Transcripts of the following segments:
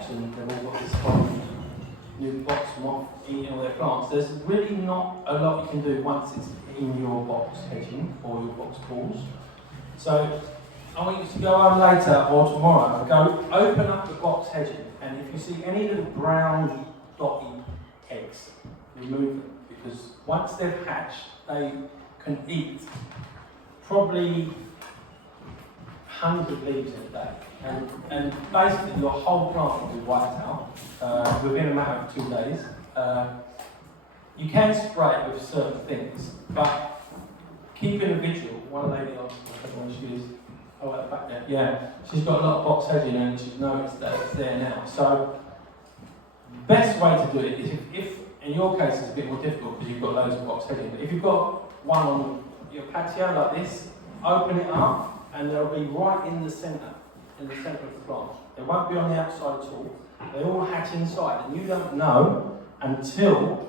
Agaves, and they've all got this whole new box moth eating all their plants. There's really not a lot you can do once it's in your box hedging or your box balls. So I want you to go home later or tomorrow and go open up the box hedging, and if you see any little brown dotty eggs, remove them, because once they've hatched, they can eat probably 100 leaves in a day, and basically your whole plant will be wiped out within a matter of 2 days. You can spray it with certain things, but keeping a vigil. One lady asked me she is, oh, at the back there, yeah, she's got a lot of box hedging and she's noticed that it's there now. So the best way to do it is if in your case it's a bit more difficult because you've got loads of box hedging, but if you've got one on your patio like this, open it up and they'll be right in the centre of the plant. They won't be on the outside at all. They all hatch inside, and you don't know until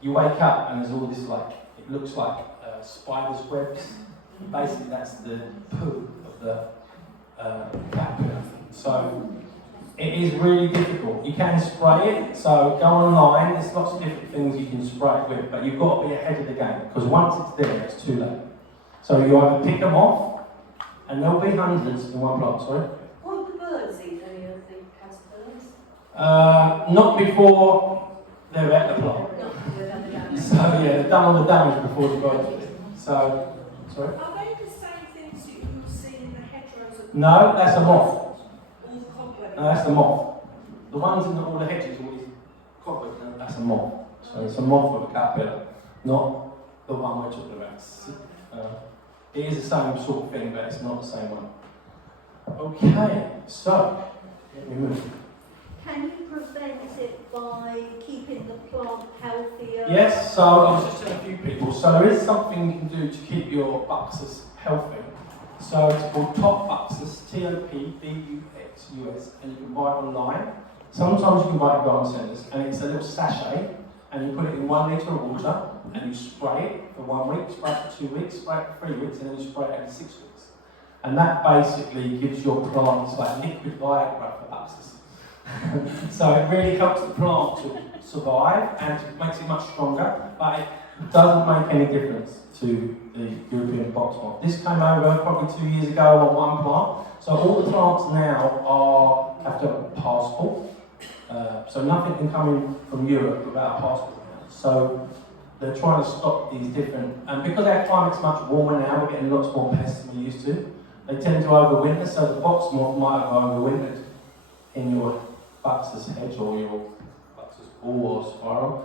you wake up and there's all this, like, it looks like spider's webs. Basically that's the poo of the caterpillar. So it is really difficult. You can spray it, so go online, there's lots of different things you can spray it with, but you've got to be ahead of the game, because once it's there, it's too late. So you either pick them off, and there'll be hundreds in one plant, sorry. Will the birds eat any of the caterpillars? Not before they're at the plant. Not because they've done the damage. So yeah, they've done all the damage before the birds do it. So, sorry? Are they the same things that you will see in the hedgerows? No, that's a moth. All the cobwebs? No, that's a moth. The ones in all the hedges, all these cobwebs, that's a moth. So it's a moth with a caterpillar, not the one we're talking about. It is the same sort of thing, but it's not the same one. Okay, so, let me move. Can you prevent it by keeping the plant healthier? Yes, so I was just telling a few people, so there is something you can do to keep your buxus healthy. So it's called Top Buxus, TOPBUXUS, and you can buy it online. Sometimes you can buy it at garden centres, and it's a little sachet, and you put it in 1 litre of water, and you spray it for 1 week, spray it for 2 weeks, spray it for 3 weeks, and then you spray it every 6 weeks. And that basically gives your plants like liquid Viagra for buxus. So it really helps the plant to survive and makes it much stronger, but it doesn't make any difference to the European box moth. This came over probably 2 years ago on one plant, so all the plants now have to have a passport. So nothing can come in from Europe without a passport. So they're trying to stop these different, and because our climate's much warmer now, we're getting lots more pests than we used to. They tend to overwinter, so the box moth might have overwintered in your buxus hedge or your buxus ball or spiral,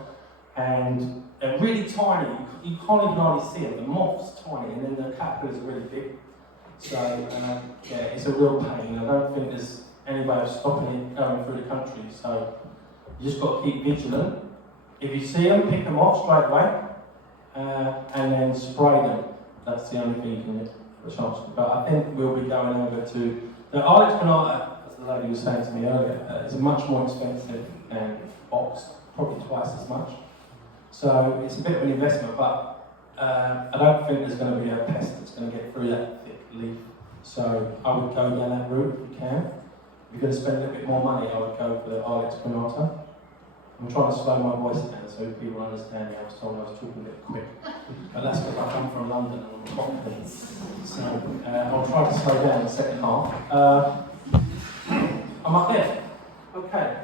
and they're really tiny. You can't even hardly see them. The moth's tiny, and then the caterpillars are really big. So yeah, it's a real pain. I don't think there's any way of stopping it going through the country. So you just got to keep vigilant. If you see them, pick them off straight away, and then spray them. That's the only thing you can get a chance to. But I think we'll be going over to the ilex crenata, as the lady was saying to me earlier, is much more expensive than box, probably twice as much. So it's a bit of an investment, but I don't think there's going to be a pest that's going to get through that thick leaf. So I would go down that route if you can. If you're going to spend a little bit more money, I would go for the ilex crenata. I'm trying to slow my voice down so people understand me. I was told I was talking a bit quick. But that's because I come from London and I'm confident. So I'll try to slow down the second half. I'm up there. Okay.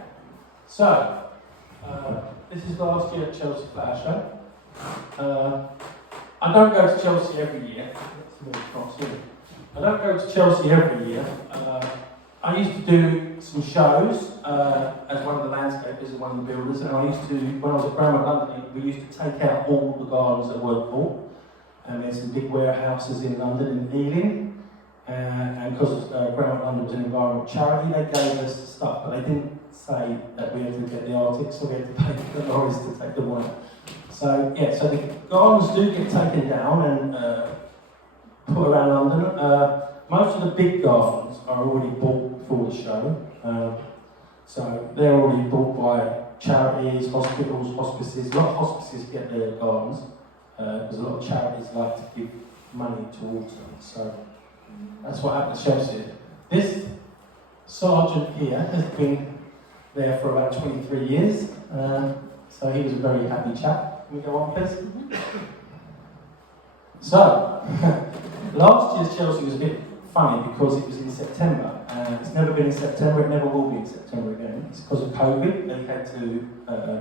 So, this is last year at Chelsea Flower Show. I don't go to Chelsea every year. I don't go to Chelsea every year. I used to do some shows as one of the landscapers and one of the builders, and I used to, when I was at Brown London, we used to take out all the gardens that weren't bought, and there's some big warehouses in London, in Ealing, and because Brown London was an environmental charity, they gave us stuff, but they didn't say that we had to get the Arctic, so we had to pay the lorries to take them away. So yeah, so the gardens do get taken down and put around London. Most of the big gardens are already bought for the show, so they're already bought by charities, hospitals, hospices. A lot of hospices get their gardens because a lot of charities like to give money towards them. So that's what happened to Chelsea. This sergeant here has been there for about 23 years. So he was a very happy chap. Can we go on, please? So, last year's Chelsea was a bit funny because it was in September. It's never been in September, it never will be in September again. It's because of COVID. They had to,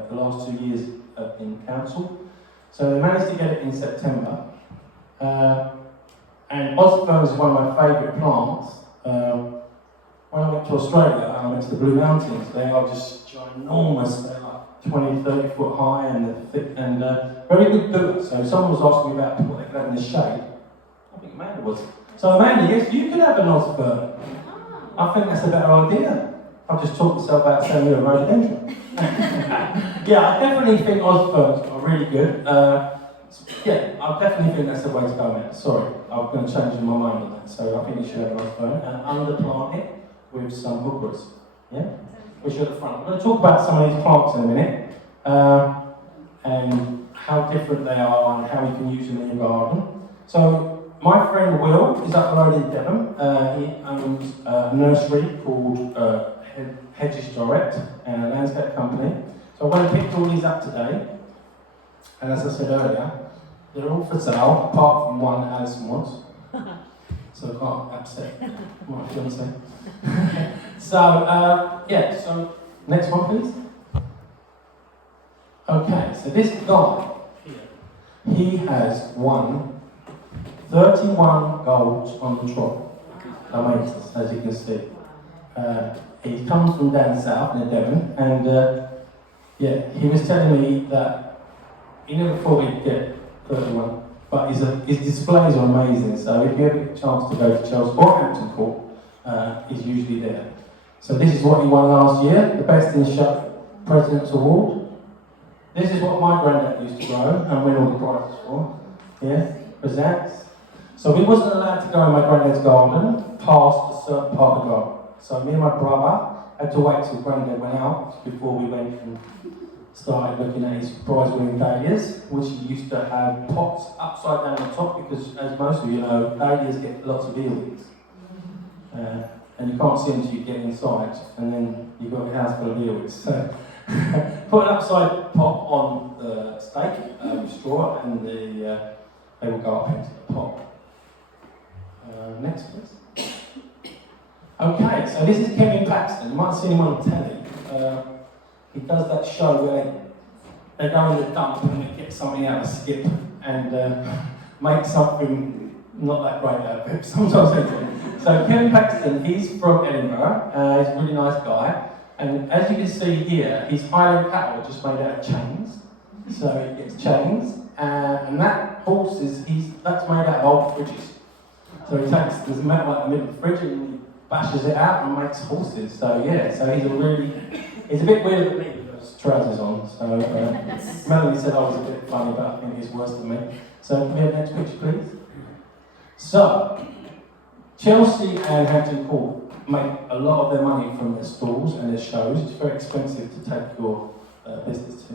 the last 2 years have been cancelled. So they managed to get it in September. And Osborne is one of my favourite plants. When I went to Australia and I went to the Blue Mountains, they are just ginormous. They're like 20, 30 foot high and they're thick and very good doer. So someone was asking me about what they could have in the shade. I think Amanda was. So Amanda, yes, you could have an Osborne. I think that's a better idea. I've just talked myself out saying you're a rhododendron. Yeah, I definitely think Osbornes are really good. Yeah, I definitely think that's the way to go, man. Sorry, I'm going to change my mind on that. So I think you should have an Osborne and underplant it with some hookers. Yeah? Which are at the front. I'm going to talk about some of these plants in a minute. And how different they are and how you can use them in your garden. So my friend Will is up the road in Devon. He owns a nursery called Hedges Direct, and a landscape company. So I went and picked all these up today. And as I said earlier, they're all for sale, apart from one Alison wants. So I can't upset my fiancé. So, yeah, so next one please. Okay, so this guy here, he has won 31 golds on the trot. Amates, as you can see. He comes from down south near Devon, and yeah, he was telling me that he never thought he'd get 31, but his displays are amazing. So if you ever get a chance to go to Chelsea or Hampton Court, he's usually there. So this is what he won last year, the Best in Show President's Award. This is what my granddad used to grow and win all the prizes for. Yeah, presents. So we wasn't allowed to go in my granddad's garden past a certain part of the garden. So me and my brother had to wait till Granddad went out before we went and started looking at his prize-winning dahlias, which he used to have pots upside down the top because, as most of you know, dahlias get lots of earwigs. And you can't see them until you get inside, and then you've got a house full of earwigs. So put an upside pot on the stake with straw, and they will go up into the pot. Next, please. Okay, so this is Kevin Paxton. You might have seen him on the telly. He does that show where they go in the dump and they get something out of a skip and make something not that great out of it. Sometimes they do. So Kevin Paxton, he's from Edinburgh. He's a really nice guy. And as you can see here, his Highland cattle are just made out of chains. So he gets chains. And that horse that's made out of old fridges. So he takes this metal out the middle of the fridge and he bashes it out and makes horses. So yeah, so he's a bit weird at me with those trousers on. So Melanie said I was a bit funny, but I think he's worse than me. So can we have next picture, please? So Chelsea and Hampton Court make a lot of their money from their stalls and their shows. It's very expensive to take your business to.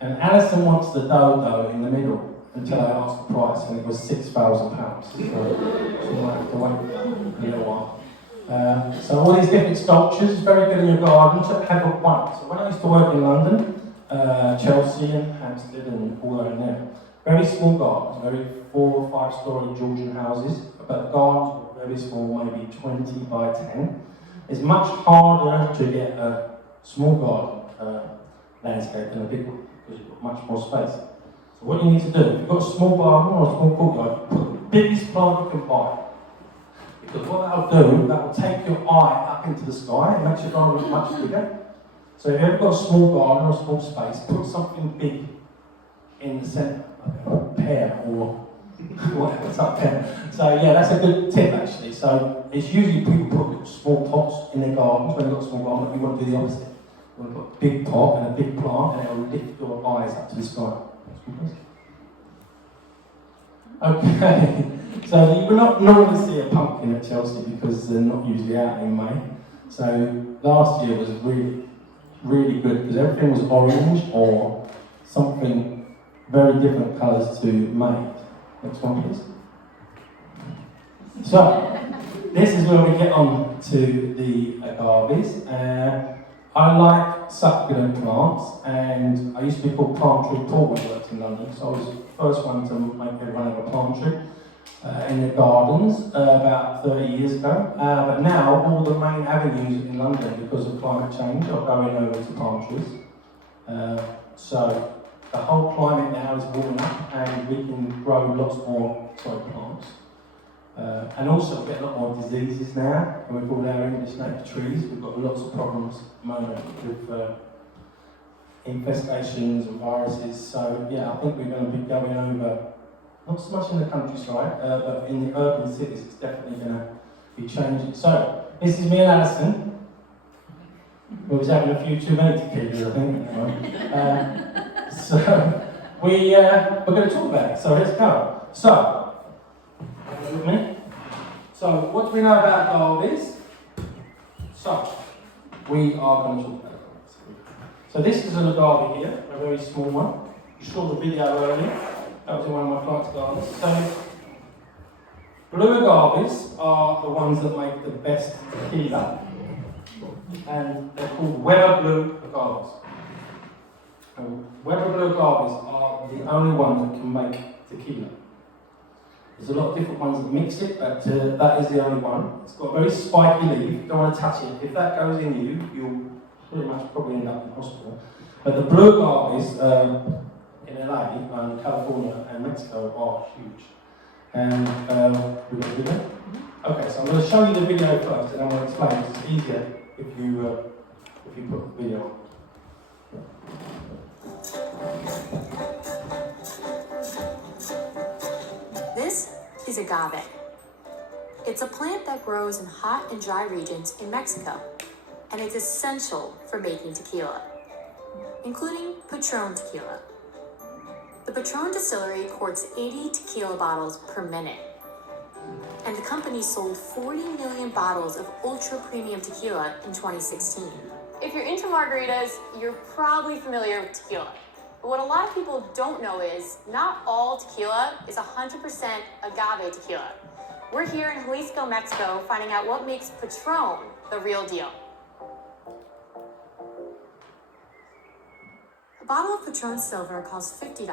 And Alison wants the dodo in the middle until I asked the price, and it was £6,000. So she might have to wait a little while. So all these different sculptures, very good in your garden, so have got one. So when I used to work in London, Chelsea and Hampstead and all around there, very small gardens, very 4 or 5 story Georgian houses, but the gardens were very small, maybe 20 by 10. It's much harder to get a small garden landscape than a big one, because you've got much more space. So what you need to do, if you've got a small garden or a small courtyard, put the biggest plant you can buy. Because what that'll do, that will take your eye up into the sky, it makes your garden look much bigger. So if you've ever got a small garden or a small space, put something big in the centre, like a pear or whatever's up there. So yeah, that's a good tip actually. So it's usually people put small pots in their gardens when they've got a small garden, but you want to do the opposite. You want to put a big pot and a big plant, and it will lift your eyes up to the sky. Okay, so you will not normally see a pumpkin at Chelsea because they're not usually out in May. So last year was really, really good because everything was orange or something very different colours to May. Next one, please. So this is where we get on to the agaves. I like succulent plants, and I used to be called Plant Tree Paul when I worked in London, so I was the first one to make everyone have a plant tree in their gardens about 30 years ago. But now all the main avenues in London, because of climate change, are going over to palm trees. So the whole climate now is warming up, and we can grow lots more plants. And also we get a lot more diseases now, and with all our English native trees, we've got lots of problems at the moment with infestations and viruses. So yeah, I think we're going to be going over, not so much in the countryside, but in the urban cities, it's definitely going to be changing. So this is me and Alison. We was having a few too many tequilas, I think. So we're going to talk about it. So let's go. So, with me. So what do we know about agaves? So we are going to talk about agaves. So this is an agave here, a very small one. You saw the video earlier. That was in one of my clients' gardens. So blue agaves are the ones that make the best tequila, and they're called Weber Blue agaves. Weber Blue agaves are the only ones that can make tequila. There's a lot of different ones that mix it, but that is the only one. It's got a very spiky leaf. Don't want to touch it. If that goes in you, you'll pretty much probably end up in hospital. But the blue agaves in LA and California and Mexico are huge. And we're going to do that? Okay, so I'm going to show you the video first, and I'm going to explain. It's easier if you put the video on. This is agave. It's a plant that grows in hot and dry regions in Mexico, and it's essential for making tequila, including Patron tequila. The Patron distillery ports 80 tequila bottles per minute, and the company sold 40 million bottles of ultra-premium tequila in 2016. If you're into margaritas, you're probably familiar with tequila. But what a lot of people don't know is not all tequila is 100% agave tequila. We're here in Jalisco, Mexico, finding out what makes Patron the real deal. A bottle of Patron Silver costs $50,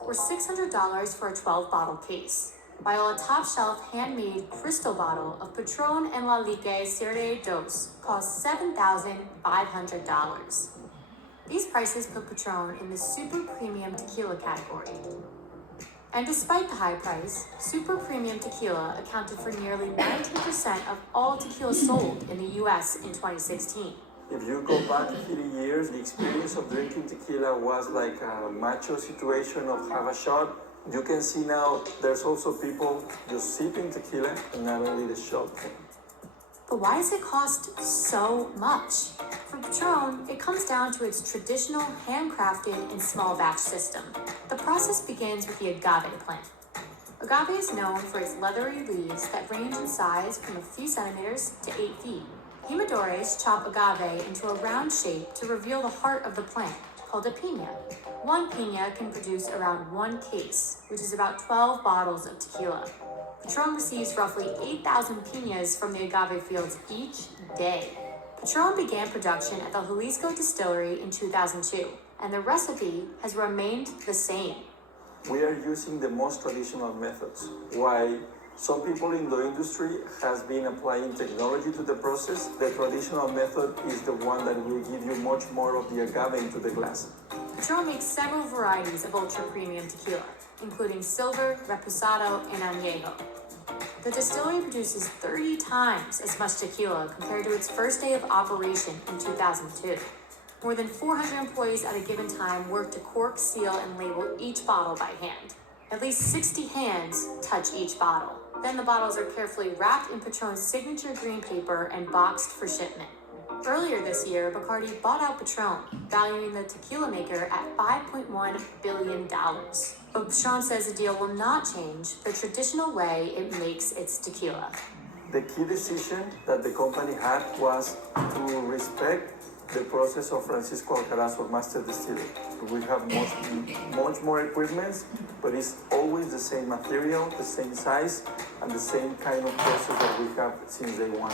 or $600 for a 12-bottle case, while a top-shelf handmade crystal bottle of Patron en la Lique Serie Dos costs $7,500. These prices put Patron in the super premium tequila category. And despite the high price, super premium tequila accounted for nearly 19% of all tequila sold in the US in 2016. If you go back 30 years, the experience of drinking tequila was like a macho situation of have a shot. You can see now there's also people just sipping tequila and not only the shot thing. But why does it cost so much? For Patron, it comes down to its traditional handcrafted and small batch system. The process begins with the agave plant. Agave is known for its leathery leaves that range in size from a few centimeters to 8 feet. Jimadores chop agave into a round shape to reveal the heart of the plant, called a piña. One piña can produce around 1 case, which is about 12 bottles of tequila. Patron receives roughly 8,000 piñas from the agave fields each day. Patron began production at the Jalisco distillery in 2002, and the recipe has remained the same. We are using the most traditional methods. While some people in the industry has been applying technology to the process, the traditional method is the one that will give you much more of the agave into the glass. Patron makes several varieties of ultra-premium tequila, including silver, reposado, and añejo. The distillery produces 30 times as much tequila compared to its first day of operation in 2002. More than 400 employees at a given time work to cork, seal, and label each bottle by hand. At least 60 hands touch each bottle. Then the bottles are carefully wrapped in Patron's signature green paper and boxed for shipment. Earlier this year, Bacardi bought out Patron, valuing the tequila maker at $5.1 billion. But Patron says the deal will not change the traditional way it makes its tequila. The key decision that the company had was to respect the process of Francisco Alcaraz, our master distiller. We have much more equipment, but it's always the same material, the same size, and the same kind of process that we have since day one.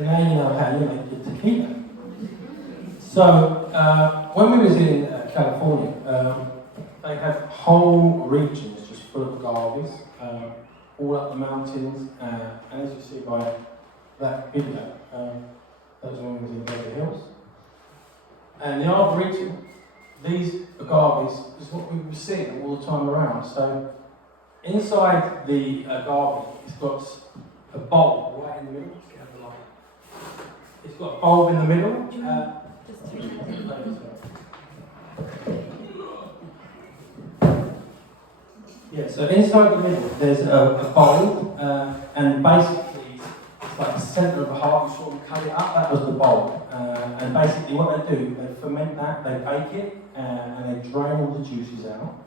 And now you know how you make your tequila. So, when we was in California, they have whole regions just full of agaves, all up the mountains, and as you see by that video, those are ones in Beverly Hills. And the Arboretum, these agaves is what we were seeing all the time around. So inside the agave, it's got a bulb right in the middle. It's got a bulb in the middle. Yeah, so inside the middle there's a bulb, and basically it's like the centre of the heart. You sort of cut it up. That was the bulb, and basically what they do, they ferment that, they bake it, and they drain all the juices out,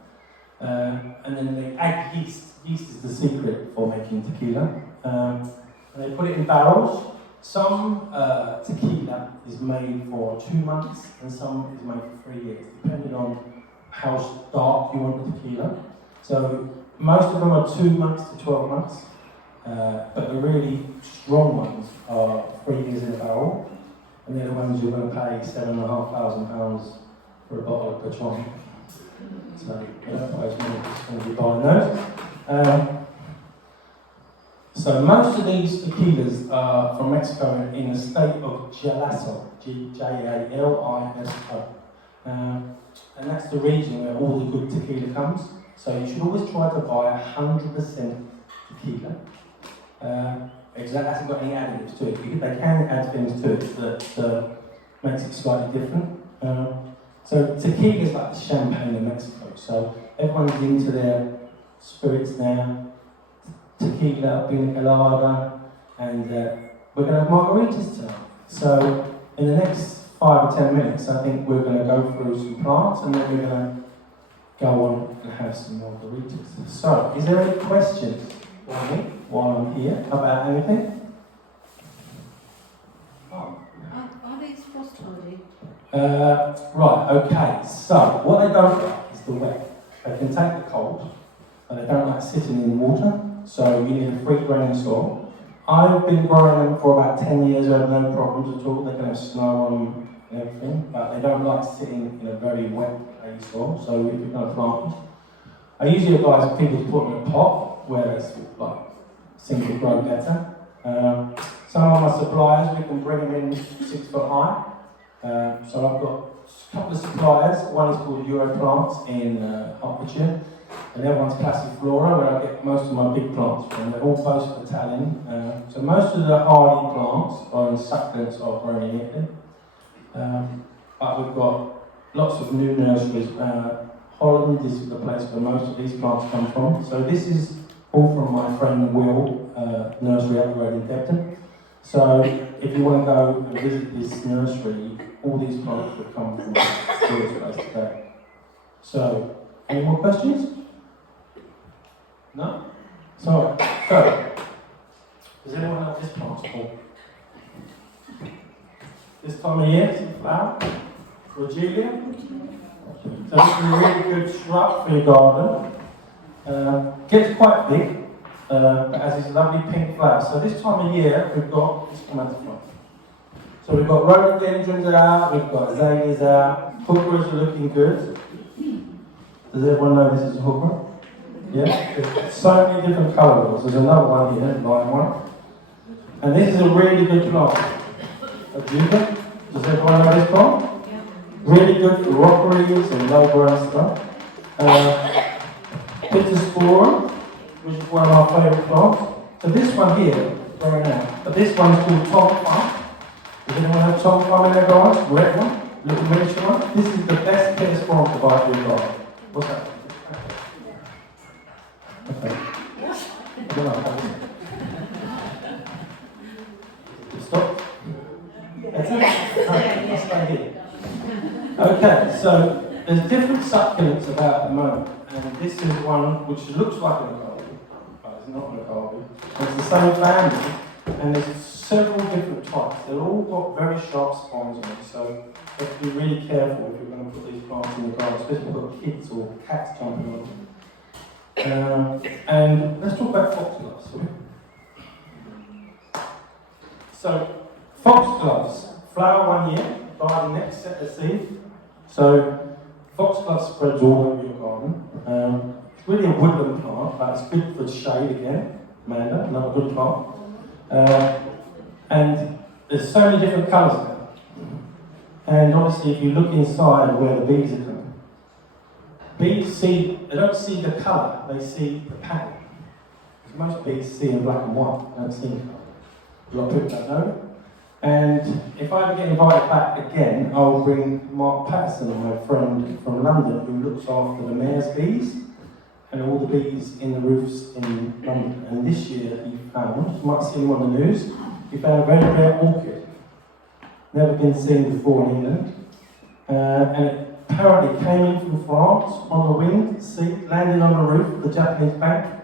and then they add yeast. Yeast is the secret for making tequila, and they put it in barrels. Some tequila is made for 2 months, and some is made for 3 years, depending on how dark you want the tequila. So most of them are 2 months to 12 months, but the really strong ones are 3 years in a barrel, and they're the ones you're going to pay £7,500 for a bottle of Patron. So that's going to be buying those. So most of these tequilas are from Mexico in the state of Jalisco, Jalisco, and that's the region where all the good tequila comes. So you should always try to buy 100% tequila. It hasn't got any additives to it. They can add things to it that makes it slightly different. So tequila is like the champagne in Mexico. So everyone's into their spirits now. Tequila, pina colada, and we're going to have margaritas tonight. So in the next 5 or 10 minutes, I think we're going to go through some plants, and then we're going to go on and have some margaritas. So, is there any questions for me while I'm here about anything? Oh. Are these frost hardy? Right, okay. So, what they don't like is the wet. They can take the cold, but they don't like sitting in water. So, you need a 3-grain soil. I've been growing them for about 10 years. I have no problems at all. They can have snow on them and everything, but they don't like sitting in a very wet clay soil. So, if you're going to plant them, I usually advise people to put them in a pot where they sort of like seem to grow better. Some of my suppliers, we can bring them in 6 foot high. So I've got a couple of suppliers. One is called Europlants in Hertfordshire, and the other one's Classic Flora, where I get most of my big plants from. They're all both Italian. So most of the hardy plants and succulents are grown in Italy. But we've got lots of new nurseries. Holland is the place where most of these plants come from. So this is all from my friend Will, nursery up the road in Debden. So if you want to go and visit this nursery, all these plants will come from Will's place today. So, any more questions? No? So, does anyone have this plant for? This time of year, it's flower, Rogelia. So this is a really good shrub for your garden. Gets quite big, but has these lovely pink flowers. So this time of year, we've got this crenata plant. So we've got rhododendrons out, we've got azaleas out, hookeras are looking good. Does everyone know this is a hookera? Yeah? There's so many different colours. There's another one here, lime one. And this is a really good plant. A Juba. Does everyone know this plant? Really good for rockeries and low-grown stuff. Pittosporum, which is one of my favourite plants. So this one here, growing out, but this one's called Tom Farm. Does anyone have Tom Farm in their garden? Red one, little miniature one. This is the best Pittosporum to buy for your garden. What's that? Okay. I don't know. Stop. That's it. I'll stay here. Okay, so there's different succulents about at the moment, and this is one which looks like an agave, but it's not an agave. It's the same family, and there's several different types. They've all got very sharp spines on them, so you have to be really careful if you're going to put these plants in the garden, especially if you've got kids or cats jumping on them. And let's talk about foxgloves. So Foxgloves, flower 1 year, buy the next set of seed. So foxglove spreads all over your garden. It's really a woodland plant, but it's good for shade again. Amanda, another good plant. And there's so many different colours now. And obviously, if you look inside where the bees are coming, bees see, they don't see the colour, they see the pattern. Most bees see in black and white, they don't see in colour. A lot of people don't know. And if I ever get invited back again, I'll bring Mark Patterson, my friend from London, who looks after the mayor's bees and all the bees in the roofs in London. And this year he found, you might see him on the news, he found a very rare orchid. Never been seen before in England. And it apparently came in from France on the wind, landed on the roof of the Japanese bank,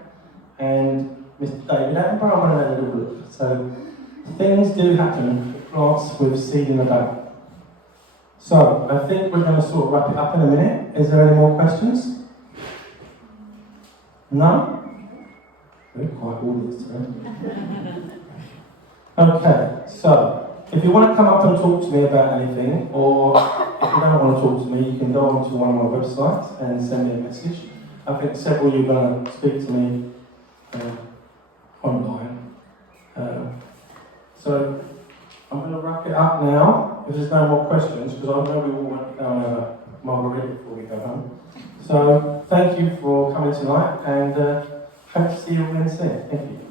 and Mr. David Attenborough went and had a little look. So things do happen for plants with seed in the bag. So I think we're going to sort of wrap it up in a minute. Is there any more questions? No? Very quiet audience today. Okay, so if you want to come up and talk to me about anything, or if you don't want to talk to me, you can go onto one of my websites and send me a message. I think several of you are going to speak to me online. So I'm going to wrap it up now, if there's no more questions, because I know we all want to go and have a margarita before we go home. So thank you for coming tonight, and hope to see you again soon. Thank you.